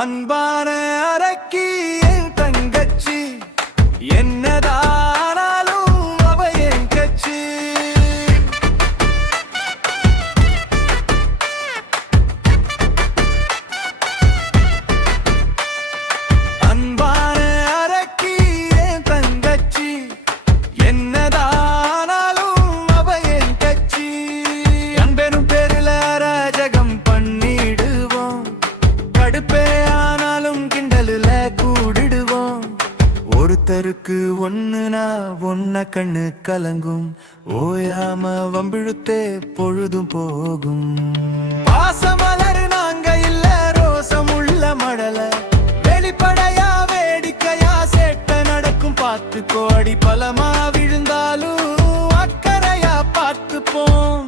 அன்பான அரக்கி என் தங்கச்சி, என்னதானாலும் அவ என் கட்சி. அன்பான அரக்கி என் தங்கச்சி, என்னதானாலும் அவ என் கட்சி. அன்பெனும் பேரில் அராஜகம் பண்ணிடுவோம், கடுப்பே ஒருத்தருக்கு ஒண்ணுனா ஒன்ன கண்ணு கலங்கும், ஓயாம வம்பிழுத்தே பொழுதும் போகும். பாசமலர் நாங்க இல்ல ரோசம் உள்ள மடல, வெளிப்படையா வேடிக்கையா சேட்ட நடக்கும் பார்த்து கோடி பலமா விழுந்தாலும் அக்கறையா பார்த்துப்போம்.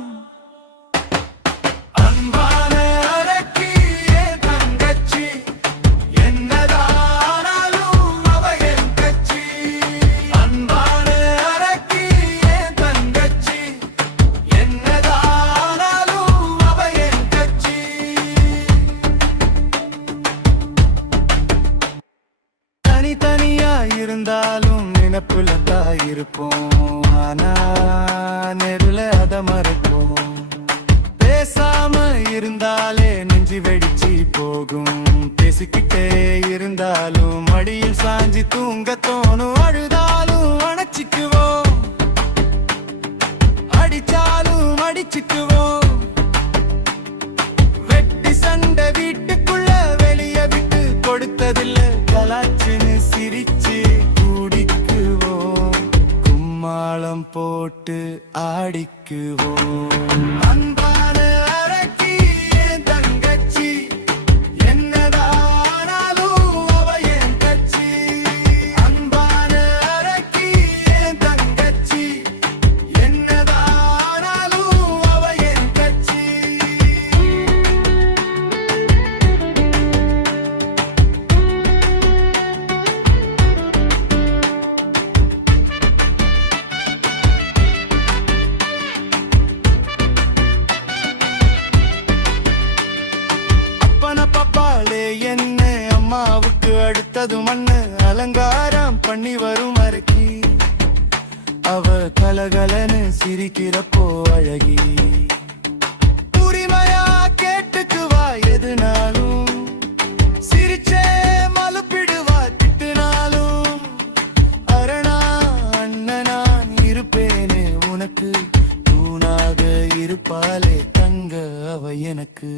தனித்தனியா இருந்தாலும் நினைப்புல தான் இருப்போம், ஆனா நெருல அத மறைப்போம். பேசாம இருந்தாலே நெஞ்சு வெடிச்சு போகும், பேசிக்கிட்டே இருந்தாலும் மடியில் சாஞ்சி தூங்க தோணும். அழுதாலும் அணைச்சிக்குவோம், அடிச்சாலும் அடிச்சுக்குவோம். வெட்டி சண்டை வீட்டுக்குள்ள வெளிய விட்டு கொடுத்ததில்லை, கலாச்சின்னு சிரிச்சு குடிக்குவோம், கும்மாளம் போட்டு ஆடிக்குவோம். அன்பான அரக்கி என் தங்கச்சி, என்னதானாலும் அவ என் கட்சி. அன்பான அரக்கி என் தங்கச்சி, என்னதானாலும் அவ என் கட்சி. என்ன அம்மாவுக்கு அடுத்தது மண்ணு, அலங்காரம் பண்ணி வரும் அரக்கி, அவ கலகலன்னு சிரிக்கிறப்போ அழகி. உரிமையா கேட்டுக்குவா எதுனாலும், சிரிச்சே மலுப்பிடுவா திட்டுனாலும். அரணா அண்ணனான் இருப்பேனே உனக்கு, தூணாக இருப்பாளே தங்க அவ எனக்கு.